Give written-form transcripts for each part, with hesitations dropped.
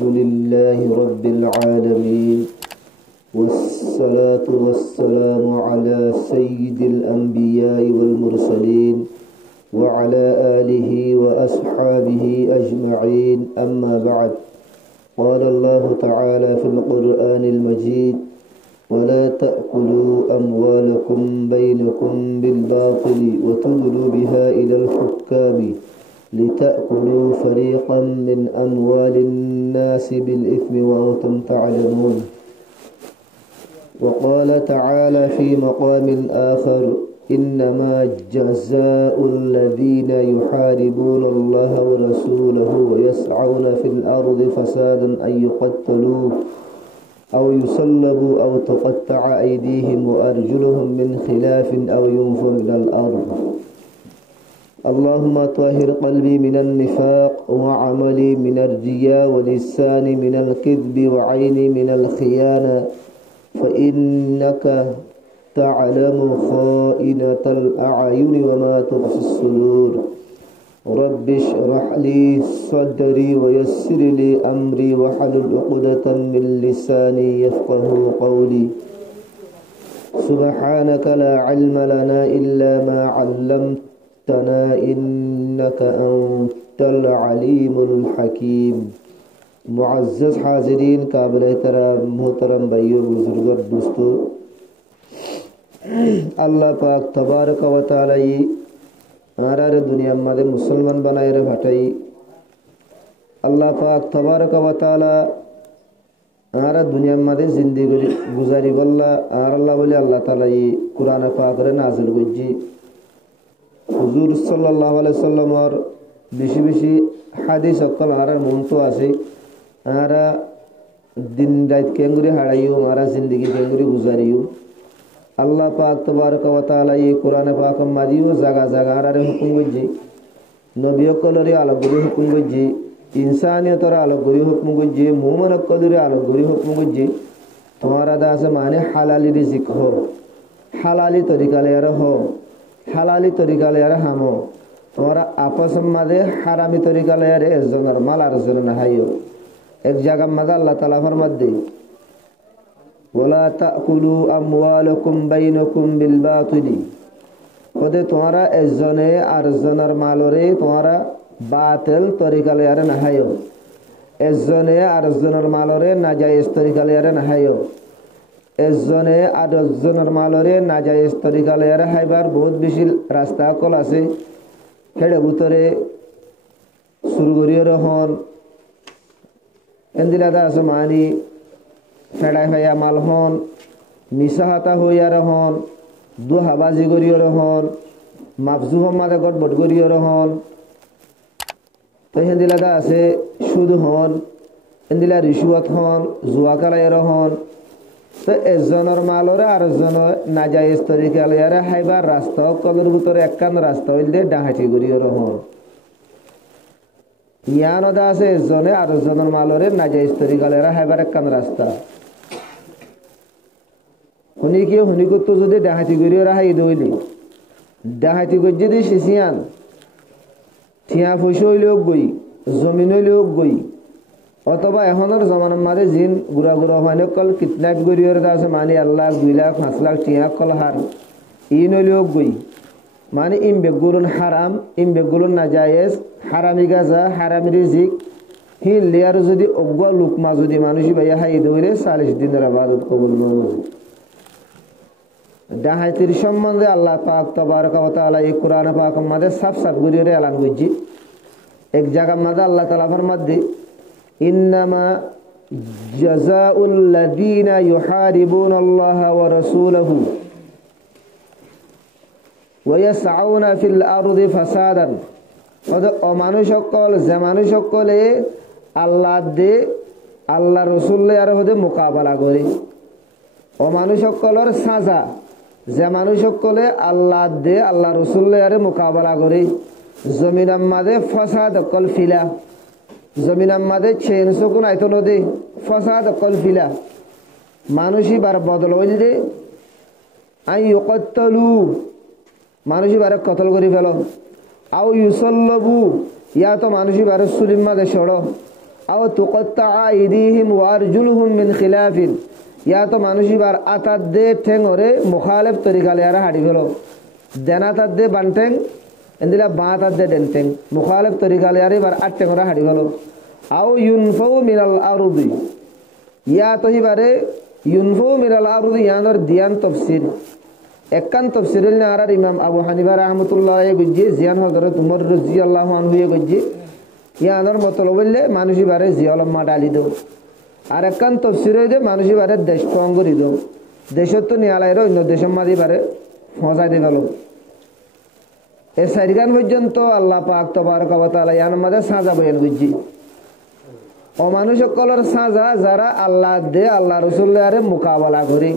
الحمد لله رب العالمين والصلاة والسلام على سيد الأنبياء والمرسلين وعلى آله وأصحابه أجمعين أما بعد قال الله تعالى في القرآن المجيد ولا تأكلوا أموالكم بينكم بالباطل وتدلوا بها إلى الحكام لتأكلوا فريقا من أموال الناس بالإثم وأنتم تعلمون. وقال تعالى في مقام آخر إنما جزاء الذين يحاربون الله ورسوله ويسعون في الأرض فسادا أن يقتلوا أو يصلبوا أو تقطع أيديهم وأرجلهم من خلاف أو ينفوا من الأرض. اللهم طهر قلبي من النفاق وعملي من الرياء ولساني من الكذب وعيني من الخيانة فإنك تعلم خائنة الأعين وما تخفي الصدور. رب اشرح لي صدري ويسر لي أمري واحلل عقدة من لساني يفقه قولي. سبحانك لا علم لنا إلا ما علمتنا إنك أنت العليم الحكيم. معزز حاضرین قابل احترام محترم بھائیو بزرگوں دوستو، আল্লাহ পাক তবারক ওয়া তাআলা আরার দুনিয়ার মধ্যে মুসলমান বানায় রে ভাটাই। আল্লাহ পাক তবারক ওয়া তাআলা আরা দুনিয়ার মধ্যে জিন্দেগি গুজারি বল্লা আর আল্লাহ বলে আল্লাহ তাআলা কুরআন পাকরে নাযিল করজি। হুজুর সাল্লাল্লাহু আলাইহি সাল্লামের বেশি বেশি হাদিস অকল আরার মনতো আছে। আরা দিন রাত কেঙ্গুরি হারাইও আরা জিন্দেগি কেঙ্গুরি গুজারিও। আল্লাহ পাক তবারক ওয়া তাআলা কুরআন পাক মাজিও জায়গা জায়গা আরে হুকুম করজি, নবী কলরে আলোগরি হুকুম করজি, ইনসানিয়তর আলোগরি হুকুম করজি, মুমিন কলরে আলোগরি হুকুম করজি। তোমারা দাস মানে হালালি রিজিক হো, হালালি তরিকা লেয়ার হো, হালালি তরিকা লেয়ার হামো। তোমরা আপস মাঝে হারামি তরিকা লেয়ারে একজনের মাল আর একজনের না হাইও। এক জায়গার মাঝে আল্লাহ তাআলা ফরমাদ্দি ওয়ালা তাকুলু আমওয়ালাকুম বাইনাকুম বিল বাতিল। ওদে তোমরা একজনে আরেকজনের মালরে তোমরা বাতিল তরিকা লেয়ারে না হাইও। একজনে আরেকজনের মালরে নাজায়েজ তরিকা লেয়ারে না হাইও। একজনে আরেকজনের মালরে নাজায়েজ তরিকা লেয়ারে হাইবার বহুত বেশি রাস্তা কল আছে। হেডে ভিতরে শুরু করিও রহন এন্দিলাদা আছে মানি ফেড়াই ফাইয়া মাল হন, মিশাহাতা হইয়া রহন, দুহাবাজি করিও রহন, মাফজুহ মাদে গটবট করিও রহন। তো হেন্দিলাদা আছে সুদ হন, এন্দিলা রিশুয়াত হন, জুয়া কালাই রহন। তো একজনের মালরে আরেকজনের নাজায়েজ তরিকা লইয়ারে হাইবার রাস্তা কলের ভিতরে একখান রাস্তা হইলে ডাহাটি করিও রহন। ইয়ানদা আছে একজনে আরেকজনের মালরে নাজায়েজ তরিকা লইয়ারে হাইবার একখান রাস্তা। শুনি কি শুনি করতো যদি ডাহাতি করিও রাহাই দইলি ডাহাতি করি যদি শিশিয়ান ঠিয়া পয়সা হইলেও গই, জমিন হইলেও গই, অথবা এখনের জমানার মাঝে জিন গুড়া গুড়া হয় কল কিডন্যাপ করিও আছে মানে 1 লাখ 2 লাখ 5 লাখ টিয়া কল হার ইন হইলেও গই মানে ইম বেগুলুন হারাম, ইম বেগুলুন নাজায়েজ, হারামি গাজা, হারামি রিজিক হি লেয়ার যদি অজ্ঞ লুকমা যদি মানুষই ভাইয়া হাই দইরে 40 দিনের ইবাদত কবুল নয়। ডাহাতির সম্বন্ধে আল্লাহ পাক তবারক ওয়া তাআলা এই কুরআন পাকের মধ্যে সাফ সাফ করে এলান করজি। এক জায়গার মধ্যে আল্লাহ তাআলা ফরমাদ্দি ইন্নামা জাযাউল লাযিনা ইউহারিবুনা আল্লাহা ওয়া রাসূলাহু ওয়া ইয়াসআউনা ফিল আরদি ফাসাদান। অমানুষ সকল যে মানুষ সকলে আল্লাহ দে আল্লাহ রাসূল আর হদে মোকাবেলা করে। অমানুষ সকলের সাজা যে মানুষ সকলে আল্লাহ দে আল্লাহ রসুল্লাহ মোকাবেলা করে। জমিনার মাঝে ফসাদ অকল ফিলা, জমিনার মাঝে চেন চকুন আইতো নদী ফসাদ অকল ফিলা মানুষই বার বদল হইল দে আই ইউকত্তালু মানুষই বারে কতল করে ফেল, আও ইউসল্লবু ইয়া তো মানুষই বারে সুলিম মাঝে সড়, আও তুকাত্তা আইদিহিম ওয়া আরজুলুহুম মিন খিলাফিন, ইয়া তো মানুষ এবার আতাত দে ঠেঙরে মুখালেফ তরিকালে আর হাড়ি ফেলো, দেনা তাত দে বানটেং এন্দিলা বাঁ তাত দে ডেনটেং মুখালেফ তরিকালে আর এবার আট টেঙরা হাড়ি ফেলো। আও ইউনফাউ মিনাল আরদি, ইয়া তো এবারে ইউনফাউ মিনাল আরদি ইয়ানোর দিয়ান তফসির একখান তফসিরুল নারার ইমাম আবু হানিফা রাহমাতুল্লাহ গুজ্জি জিয়ান হযরত উমর রাদিয়াল্লাহু আনহু গুজ্জি ইয়ানোর মতলব বললে মানুষ এবারে জিয়ালম্মা ডালি দাও। আর একখান তফসির হইতে মানুষ এবারে দেশ পঙ্গরি দাও, দেশত তো নিয়ালাইর অন্য দেশের মাঝে এবারে ফসাই দিয়ে গেল। এই চারিগান পর্যন্ত আল্লাহ পাক তাবারক ওয়া তাআলা ইয়ার মাঝে সাজা বয়ান গুজ্জি ও মানুষ সকলের সাজা যারা আল্লাহ দে আল্লাহ রসুল্লাহরে মোকাবেলা করি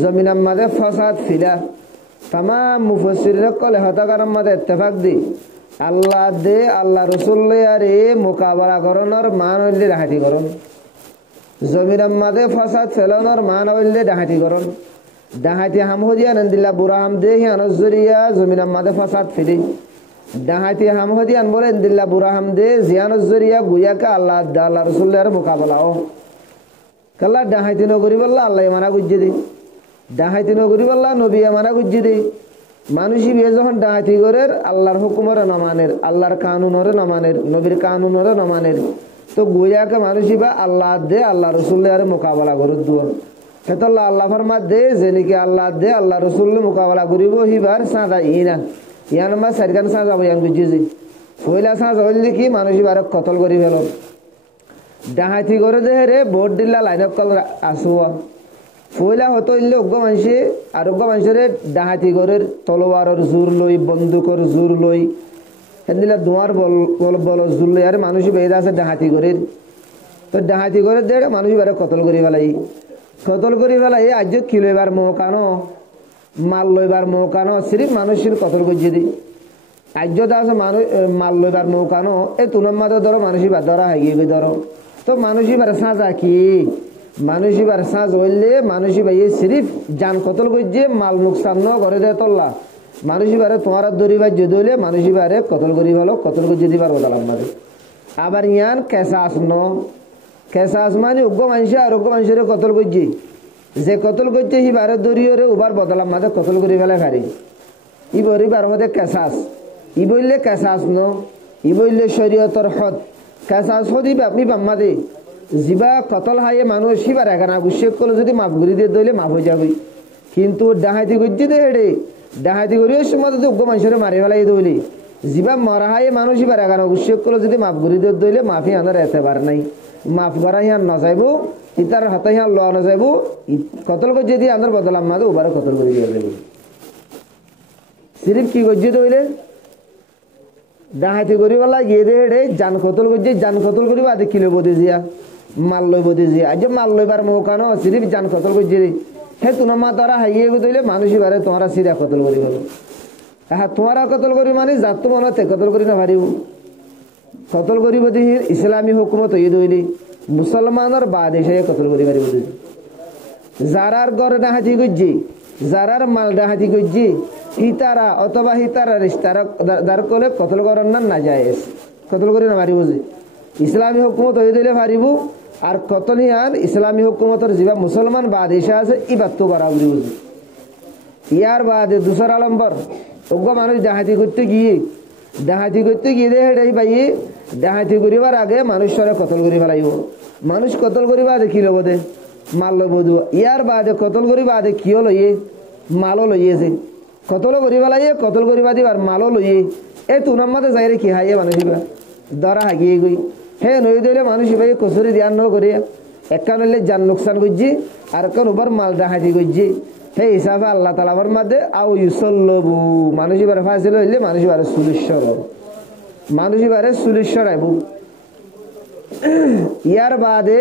জমিনের মাঝে ফসাদ ফিলা। তামাম মুফাসসিরিন সকলে হতাকার মাঝে ইত্তেফাক দি আল্লাহ দে আল্লাহ রসুল্লাহরে মোকাবেলা করানোর মান হইলে ডাহাতি করণ, জমিনের মাঝে ফসাদ ফেলানোর মান হইলে ডাহাতি করণ। ডাহাতি হাম হদিয়া নন্দিল্লা বুড়া হাম দে হিয়ানোর জরিয়া জমিনের মাঝে ফসাদ ফিলি। ডাহাতি হাম হদিয়ান বলে দিল্লা বুড়া হাম দে জিয়ানোর জরিয়া গুয়াকে আল্লাহ আল্লাহ রসুল্লাহর মোকাবেলা ও কাল্লা ডাহাতি নগরী বললা আল্লাহ মানা গুজ্জি দি, ডাহাতি নগরী বললা নবী মানা গুজ্জি দি। মানুষই বিয়ে যখন ডাহাতি করে আল্লাহর হুকুমরে নমানের, আল্লাহর কানুনরে নমানের, নবীর কানুনরে নমানের, তো গুয়াকে মানুষই বা আল্লাহ দে আল্লাহ রসুল্লাহর মোকাবেলা করে দুয়া সেতল্লা আল্লাহ ফরমা দে যেনিকে আল্লাহ দে আল্লাহ রসুল্লাহ মোকাবেলা করিব হিবার সাদা ইনা ইয়ান মা সারগান সাজা বয়ান বুঝিছি। পয়লা সাজা হইলে কি মানুষ এবারে কতল করি ফেল, ডাহাতি করে দেহে রে ভোট দিল্লা লাইন কল আসুয়া। পয়লা হতো ইলে অজ্ঞ মানুষে আর অজ্ঞ মানুষের ডাহাতি করে তলোয়ারের জোর লই বন্দুকের জোর লই সেদিলা ধোঁয়ার বল বল জোর লই আর মানুষ বেদা আছে ডাহাতি করে, তো ডাহাতি করে দে মানুষ এবারে কতল করি ফেলাই, কতল করি ফেলাই আজ কিলো এবার মৌকানো মাল লইবার নৌকানো সিরিফ মানুষের কতল করছে দি আজ আছে মানুষ মাল লইবার নৌকানো এই তুলম মাত্র ধরো মানুষই বা ধরা হাগিয়ে গিয়ে ধরো, তো মানুষই বার সাঁজা কি মানুষই বার সাঁজ হইলে মানুষই ভাই সিরিফ যান কতল করছে মাল নুকসান ন করে দেয় তল্লা মানুষই বারে তোমার দড়ি বা যদি হইলে মানুষই বারে কতল করি ভালো কতল করছে দিবার বদলাম মাঝে। আবার ইয়ান কেসাস ন কেসাস মানে উগ্র মানুষে আর উগ্র মানুষের কতল করছে, যে কতল করছে হি বারে দরিয়রে উবার বদলাম মাঝে কতল করি ফেলে ফারি ই বরি বার মধ্যে কেসাস ই বললে কেসাস ন ই বললে শরীয়তর হদ কেসাস হদি আপনি বাম্মাদে যিবা কতল হাইয়ে মানুষ সিবার এখানা গুছিয়ে করলে যদি মাফ ঘুরি দিয়ে দইলে মাফ হয়ে যাবে, কিন্তু ডাহাতি করছি দে হেডে ডাহাতি করি ওই সময় যদি উগ্র মানুষের মারি ফেলাই দইলে যিবা মরা হাইয়ে মানুষ সিবার এখানা গুছিয়ে করলে যদি মাফ ঘুরি দিয়ে দইলে মাফি আনার এতেবার নাই, মাফ করা হিয়ান নযাইব ইতার হাতে হিয়ান লওয়া নযাইব কতল করছে দিয়ে আনার বদলাম মাদে ওবারও কতল করে দিয়ে যাবে। সিরিফ কি করছে দইলে ডাহাতি করি বলা গিয়ে দে হেডে যান কতল করছে যান কতল করি আদে কিলো বদে জিয়া মাল লই বদে জিয়া আজ মাল লইবার মৌকানো সিরিফ যান কতল করছে হে তোমার মা তারা হাইয়ে দইলে মানুষই বারে তোমারা সিরা কতল করি বলো হ্যাঁ তোমারা কতল করি মানে যার তো মনে কতল করি না পারিব কতল করিব দিহির ইসলামী হুকুমত হয়ে দইলি মুসলমানের বাদ এসে কতল করি পারিব যারার গড় ডাহাতি করছি যারার মাল ডাহাতি করছি হিতারা অথবা হিতারা রিস্তারা দার করলে কতল করার না যায় কতল করি না পারিব যে ইসলামী হুকুমত হয়ে দিলে পারিব আর কতল হিয়ান ইসলামী হুকুমতের যা মুসলমান বাদ এসে আছে ই বাদ তো করা বুঝি বুঝি ইয়ার বাদে দুসরা নম্বর অজ্ঞ মানুষ ডাহাতি করতে গিয়ে দে হেঁটে পাই ডাহাতি করিবার আগে মানুষরে কতল করি ফেলাইব মানুষ কতল করিবা আদে কি লব দে মাল লব দু ইয়ার বাদে কতল করিবা আদে কিয় লইয়ে মালও লইয়েছে কতল করি ফেলাইয়ে কতল করিবা দিবার মালও লইয়ে এই তুনার মাতে যাইরে কি হাইয়ে মানুষ দরা হাগিয়ে গই হে নই দিলে মানুষ ভাই কচুরি দিয়ান ন করে একখান হইলে যান নোকসান করছি আর একখান ওবার মাল ডাহাতি করছি সেই হিসাবে আল্লাহ তালাবার মাঝে আও ইউসল্লবু মানুষ এবারে ফাঁসিল হইলে মানুষ এবারে সুলিশ্বর মানুষ এবারে সুলিশ্বর আইব। ইয়ার বাদে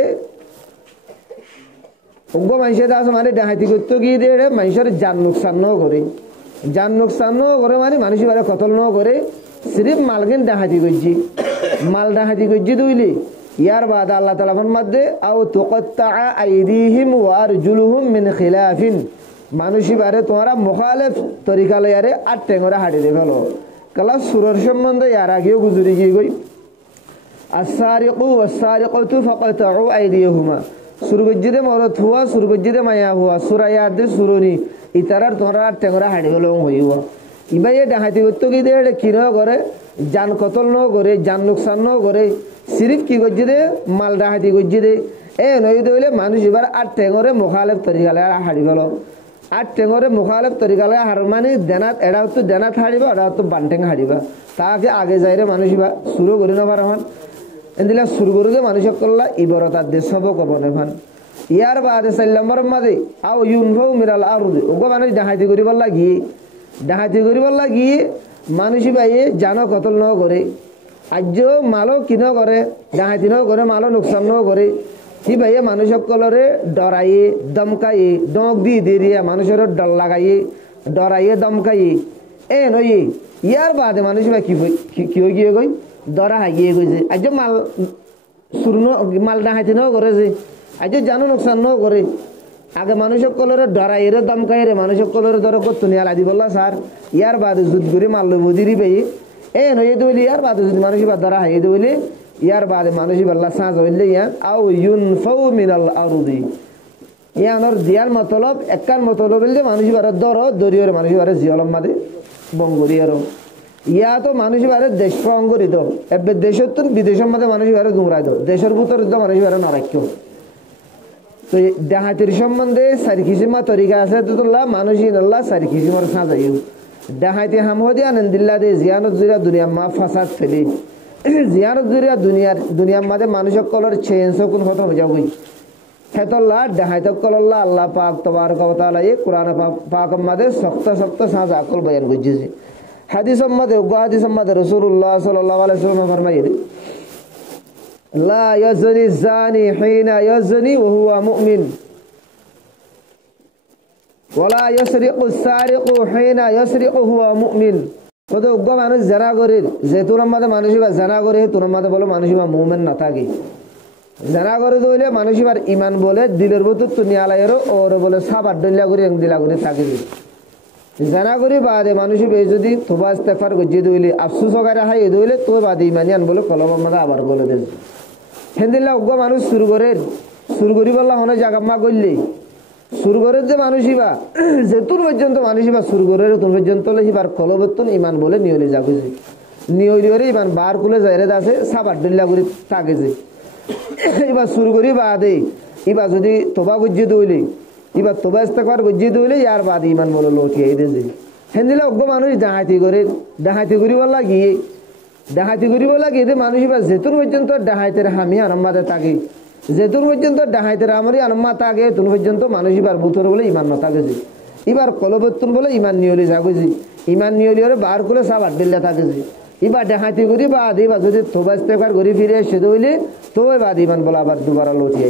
অজ্ঞ মানুষের আছে মানে ডাহাতি করতে গিয়ে দিয়ে মানুষের যান নোকসান ন করে যান নোকসান ন করে মানে মানুষ এবারে কতল ন করে সিরিফ মালকিন ডাহাতি করছি মাল ডাহাতি করছি দুইলি ইয়ার বাদ আল্লাহ তালাবার মাঝে আও তুকাত্তা আইদিহিম ওয়া আরজুলুহুম মিন খিলাফিন মানুষই বারে তোমরা মুখালেফ তরিকা লয়ারে আর টেঙরা হাঁটি দে ফেলো কালা সুরের সম্বন্ধে ইয়ার আগেও গুজরি গিয়ে গই আস-সারিকু ওয়াস-সারিকাতু ফাকাতাউ আইদিয়াহুমা সুরগজ্জিদে মরত হুয়া সুরগজ্জিদে মায়া হুয়া সুরায়াদে সুরনি ইতারার তোরা টেংরা হাড়ি হলো হইবা ইবাই ডাহাতি করতে কি দে কিন করে জান কতল ন করে জান নুকসান ন করে সিরিফ কি গজ্জিদে মাল ডাহাতি গজ্জিদে এ নই দইলে মানুষ এবার আর টেংরে মুখালেফ তরিকালে হাড়ি গেল আর টেঙরে মুখালেফ তরিকালে হার মানে দেনাত এড়াও তো দেনাত হারিবা এড়াও তো বানটেং হারিবা তাকে আগে যাইরে মানুষ বা শুরু করি না পারে হন এদিলা শুরু করলে মানুষ করলা ইবরত আর দেশ সব কবনে ভান ইয়ার বাদে 4 নম্বর মাঝে আও ইউনফাউ মিনাল আরদি ওগো মানুষ ডাহাতি করিবার লাগি মানুষ বাইয়ে জানো কতল ন করে আজ মালো কিনো করে ডাহাতি ন করে মালো নুকসান ন করে কি ভাইয়ে মানুষ সকলরে ডরাইয়ে দমকাইয়ে ডক দিয়ে দিয়ে মানুষের ডর লাগাইয়ে ডরাইয়ে দমকাইয়ে এ নইয়ে ইয়ার বাদে মানুষ ভাই কি গিয়ে গই ডরা হাগিয়ে গইছে আজ মাল ডাহাতি ন করে যে আজ জানো নোকসান ন করে আগে মানুষ সকলরে ডরাইয়ে দমকাইয়ে মানুষ সকলরে ধরো কতুনিয়া লাদি বললা স্যার ইয়ার বাদে যুদ্ধ করে মারলো বুঝিরি ভাই এ নইয়ে তো ইয়ার বাদে যদি মানুষ বা ডরা হাগিয়ে দেবলি ইয়ার বাদে মানুষ বললা সাঁজ হইলে ইয়ান আও ইউনফাউ মিনাল আরদি ইয়ানোর দিয়ার মতলব একান মতলব বললে মানুষ বারে দরিয়র মানুষ বারে জিয়লম মাদে বঙ্গরিয়ার ইয়া তো মানুষ বারে দেশ অঙ্গরিত এবে দেশের তো বিদেশের মধ্যে মানুষ বারে গুমরাই দো দেশের ভিতর মানুষ বারে নরাক্য তো ডাহাতির সম্বন্ধে 4 কিসিমা তরিকা আছে তোলা মানুষই নল্লা 4 কিসিমার সাজাইও ডাহাতি হামহদি আনন্দিল্লা দে জিয়ানত জুরা দুনিয়া মা ফাসাদ ফেলি জিয়ানত জুরিয়া দুনিয়ার মাঝে মানুষ কলর চেঞ্জ কোন খতম হয়ে যাবই হেতল্লা ডাহাইত কলল্লা আল্লাহ পাক তবারক ওয়া তাআলা এই কোরআন পাক মাঝে শক্ত সাজা আকল বয়ান করছে হাদিস মাঝে হাদিস মাঝে রাসূলুল্লাহ সাল্লাল্লাহু আলাইহি ওয়াসাল্লাম ফরমায়েন লা ইয়াজনি জানি হিনা ইয়াজনি ওয়া হুয়া মুমিন ওয়ালা ইয়াসরিকু সারিকু হিনা ইয়াসরিকু হুয়া মুমিন কত উগ্র মানুষ জানা করে যে তোর মাঝে মানুষ বা জানা করে তোর মাঝে বলো মানুষ বা মুমিন না থাকে জানা করে দইলে মানুষ আর ইমান বলে দিলের ভিতর তুমি আলাইরো ওর বলে সাবাত দইলা করে দিলা করে থাকে জানা করে বাদে মানুষ যদি তোবা ইস্তেগফার গজি দইলে আফসোস করে হাই দইলে তো বাদে ইমানিয়ান বলে কলম মাঝে আবার বলে দেন হেন্দিলা উগ্র মানুষ শুরু করি বললা হনে জাগাম্মা গইলে শুরু করে যে মানুষই বা যেতুর পর্যন্ত মানুষই বা শুরু করে তোর পর্যন্ত হিবার কলবর্তন ইমান বলে নিয়লি যাগুছে নিয়লি ইমান বার কুলে যাইরে আছে সাবার দিল্লা করে থাকে যে এবার শুরু করি বাদে এবার যদি তোবা গজ্জি দইলে এবার তোবা ইস্তেগফার গজ্জি দইলে ইয়ার বাদে ইমান বলে লটিয়ে দেছে হেন্দিলা উগ্র মানুষ ডাহাতি করি বললা গিয়ে মানুষ এবার যেতুর পর্যন্ত ডাহাইতের হামি আরম্ভাতে থাকে যেতুন পর্যন্ত ডাহাইতের আমারই আনম্মা থাকে তুন পর্যন্ত মানুষ এবার বুথর বলে ইমান না থাকেছে এবার কলবতুন বলে ইমান নিয়লি যাগুছি ইমান নিয়লি ওরে বার করে সব আড্ডিল্লা থাকেছে এবার ডাহাতি করি বা আদি বা যদি তোবা ইস্তেগফার করি ফিরে এসে দইলে তো বাদ ইমান বলে আবার দুবারা লটিয়ে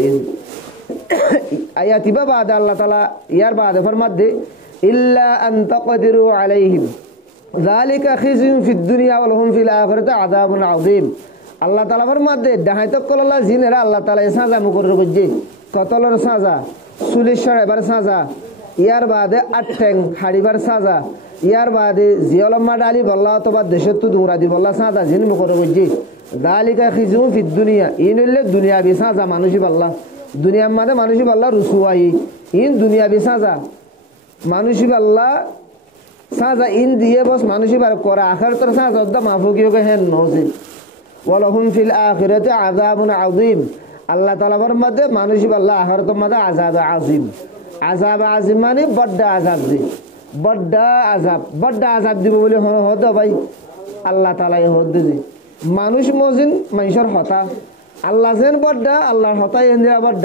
আয়াত ইবা বাদ আল্লাহ তাআলা ইয়ার বাদে ফরমাদে ইল্লা আন তাকদিরু আলাইহিম যালিকা খিজুন ফিদ দুনিয়া ওয়া লাহুম ফিল আখিরাতি আযাবুন আযীম আল্লাহ তাআলা ফরমাদে ডাহাইত কললা জিনেরা আল্লাহ তাআলা সাজা মুকরর করছে কতলর সাজা সুলিশ এবার সাজা ইয়ার বাদে আটটেং হাড়িবার সাজা ইয়ার বাদে জিয়লম্মা ডালি বল্লা অথবা দেশের তো দুরা দি বল্লা সাজা জিন মুকরর করছে যালিকা খিজুন ফিদ দুনিয়া ইনলে দুনিয়া বি সাজা মানুষই বল্লা দুনিয়ার মাঝে মানুষই বল্লা রুসুয়াই ইন দুনিয়া বি সাজা মানুষই বল্লা সাজা ইন দিয়ে বস মানুষই বার করে আখির তোর সাজা দা মাফুকি হোক হেন নজি ওয়ালাহুম ফিল আখিরাতি আযাবুন আযীম আল্লাহ তাআলার মধ্যে মানুষই আল্লাহ আখিরাতের মধ্যে আযাব আযীম মানে বড় আযাব দিব বলে হদ ভাই আল্লাহ তাআলাই হদ দিছে মানুষ মজিন মানুষের হতা আল্লাহ যেন বড় আল্লাহর হতাই এন্দিরা বড়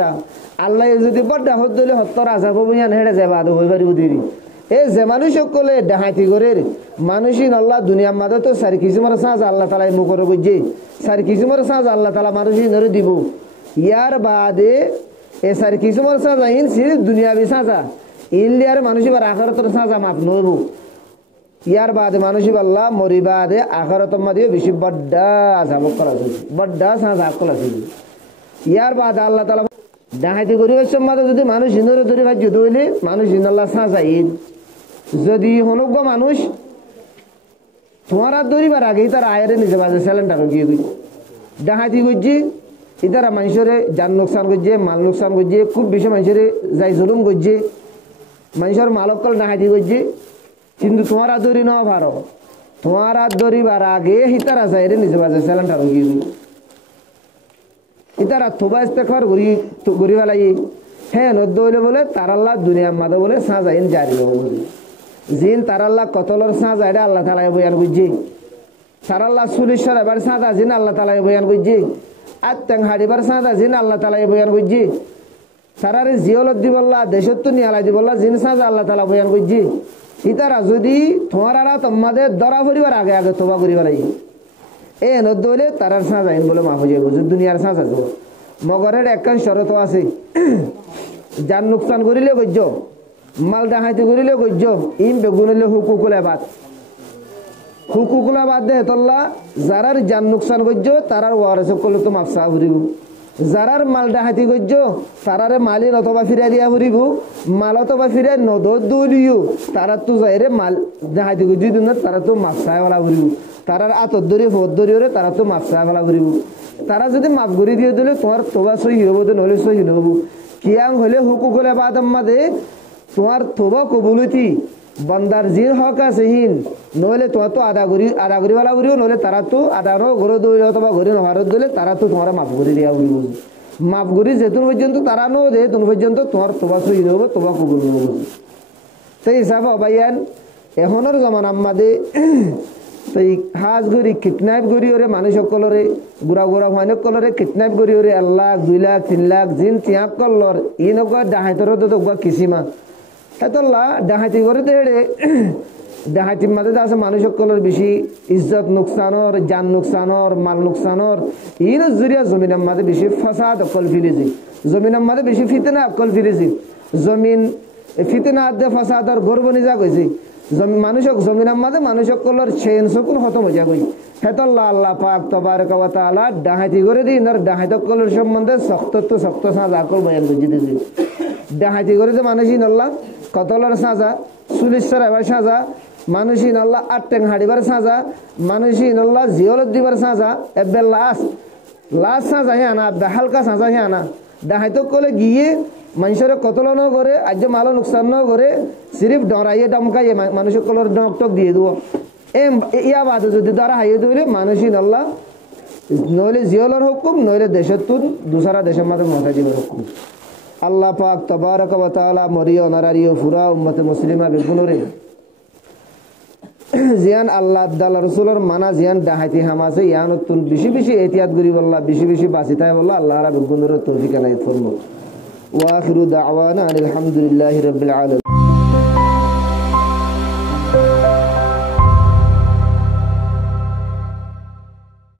আল্লাহ যদি বড় হদ দিলে হত্তর আযাব বইয়ান হেড়ে যাবে আদো হইবারি উদিরি এই যে মানুষ সকলে ডাহাতি করে মানুষই আল্লাহ দুনিয়ার মাঝে তো 4 কিসিমের সাজ আল্লাহ তাআলা মুকরর করছে 4 কিসিমের সাজ আল্লাহ তাআলা মানুষই ধরে দিব ইয়ার বাদে এই 4 কিসিমের সাজ আইন সিরিফ দুনিয়াবি সাজা ইলিয়ার মানুষই বার আখিরাতের সাজা মাপ নইব ইয়ার বাদে মানুষই আল্লাহ মরি বাদে আখিরাতের মাঝে বেশি বড় আযাব করা হইছে বড় সাজা করা হইছে ইয়ার বাদে আল্লাহ তাআলা ডাহাতি করিবার সময় যদি মানুষ ইনরে ধরে ভাজ্য দইলে মানুষ ইনাল্লাহ সাজা ইন যদি হনুক মানুষ তোমার দৌড়িবার আগেই তার আয়ের নিজে বাজে স্যালেন্ডার গিয়ে গই ডাহাতি করছি ইতারা মানুষের যান নোকসান করছে, মাল নোকসান করছে, খুব বেশি মানুষের যাই জুলুম করছে, মানুষের মালকল ডাহাতি করছে। কিন্তু তোমার আর দৌড়ি নেওয়া ভালো, তোমার আর দৌড়িবার আগে ইতারা যাই রে নিজে বাজে স্যালেন্ট আরো গিয়ে ইতারা থোবা ইস্তেকবার ঘুরি বেলাই হ্যাঁ নদলে বলে তার আল্লাহ দুনিয়ার মাদে বলে সাজাইন জারি বলে জিন তার আল্লাহ কতলর সাজা এটা আল্লাহ তালায় বয়ান বুঝছি। তার আল্লাহ সুলিশ্বর এবার সাজা জিন আল্লাহ তালায় বয়ান বুঝছি। আর তেং হাড়িবার সাজা জিন আল্লাহ তালায় বয়ান বুঝছি। তারারে জিয়লত দিবল্লা দেশত্ব নিয়ালাই দিবল্লা জিন সাজা আল্লাহ তালা বয়ান বুঝছি। ইতারা যদি তোমার আর তোমাদের দরা ভরিবার আগে আগে তোবা করিবার এ নদলে তারার সাজাইন বলে মাফ হয়ে যাবো দুনিয়ার সাজা যাব। মগরের একখান শরত আছে, যার নোকসান করিলে গজ্য, মাল ডাহাইতে করিলে গজ্য, ইম বেগুন হইলে হুকুকুলা বাদ, হুকুকুলা বাদ দে হেতল্লা যারার যান নোকসান গজ্য তারার ওয়ারেস করলে তো মাফসা ফুরিব, যারার মাল ডাহাইতি গজ্য তারারে মালিন অথবা ফিরাই দিয়া ফুরিব, মাল অথবা ফিরাই নদ দলিও তারা তো যাইরে মাল ডাহাইতি গজ্য দিন তারা তো মাফসায় বলা ফুরিব, তারার আতর দরি ফোর দরিওরে তারা তো মাফসায় বলা ফুরিব। তারা যদি মাফ করে দিয়ে দিলে তোমার তোবা সহি হবো তো নহলে সহি নহবো। কিয়াং হলে হুকুক হলে বাদ মাদে তোমার তোবা কবুলতি বন্দার জির হক আছে হিন নহলে তোমার তো আদা করিওয়ালা করিও নহলে তারা তো আদারও ঘরে দৌড়ে অথবা ঘরে নহারত দিলে তারা তো তোমার মাফ করে দিয়া বলি বুঝি। মাফ করি যেতুন পর্যন্ত তারা নো দে তুন পর্যন্ত তোমার তোবা সহি হবো তোবা কবুল হবো। তো হিসাবে অবাইয়ান এখনের জমানা আমাদের তো এই হাজ গড়ি কিডন্যাপ করি ওরে মানুষ সকলরে গুড়া গুড়া হয় সকলরে কিডন্যাপ করি ওরে 1 লাখ 2 লাখ 3 লাখ জিন ত্যাগ করলর ই নগর ডাহাইতর তো কিসিমা এতলা ডাহাইতি করে দেড়ে ডাহাইতির মাঝে আছে মানুষ সকলের বেশি ইজ্জত নোকসানর জান নোকসানর মাল নোকসানর ই নজরিয়া জমিনের মাঝে বেশি ফাসাদ অকল ফিরেছি, জমিনের মাঝে বেশি ফিতনা অকল ফিরেছি, জমিন ফিতনা আদে ফাসাদর গর্ব নিজা গেছি মানুষক জমিনের মাঝে মানুষ সকলের চেন সকল খতম হয়ে যাবে। হেতল্লা আল্লাহ পাক তবারক ওয়া তাআলা ডাহাইতি করে দিন আর ডাহাইত সকলের সম্বন্ধে শক্ত তো শক্ত সাজা কল বয়ান বুঝিয়ে দিয়েছে। ডাহাইতি করে যে মানুষই আল্লাহ কতলের সাজা, চুলিশ্বর এবার সাজা, মানুষই আল্লাহ আটটেং হাড়িবার সাজা, মানুষই আল্লাহ জিয়লত দিবার সাজা, এবার লাশ সাজা হে আনা বেহালকা সাজা হে আনা। ডাহাইত কলে গিয়ে মানুষের কতল ন করে আজ মালো নোকসান ন করে সিরিফ ডরাইয়ে ডমকাইয়ে মানুষ কলর ডক দিয়ে দেবো ইয়া বাদ যদি দ্বারা হাইয়ে দিলে মানুষই আল্লাহ নইলে জিয়লর হুকুম নইলে দেশের তুন দুসারা দেশের মাঝে মহাজিবের হুকুম। আল্লাহ পাক তবারক ওয়া তাআলা মরিও নারারিও ফুরা উম্মতে মুসলিমা বেগুনরে জিয়ান আল্লাহ আল্লাহ রসুলের মানা জিয়ান ডাহাইতি হামাছে ইয়ানতুন বেশি বেশি এহতিয়াত করি বললা বেশি বেশি বাঁচিতাই বললা আল্লাহ রাব্বুল বেগুনরে তৌফিক আনাইত ফরমাও। ওয়া আখিরু দাওয়ানা আলহামদুলিল্লাহি রাব্বিল আলামিন।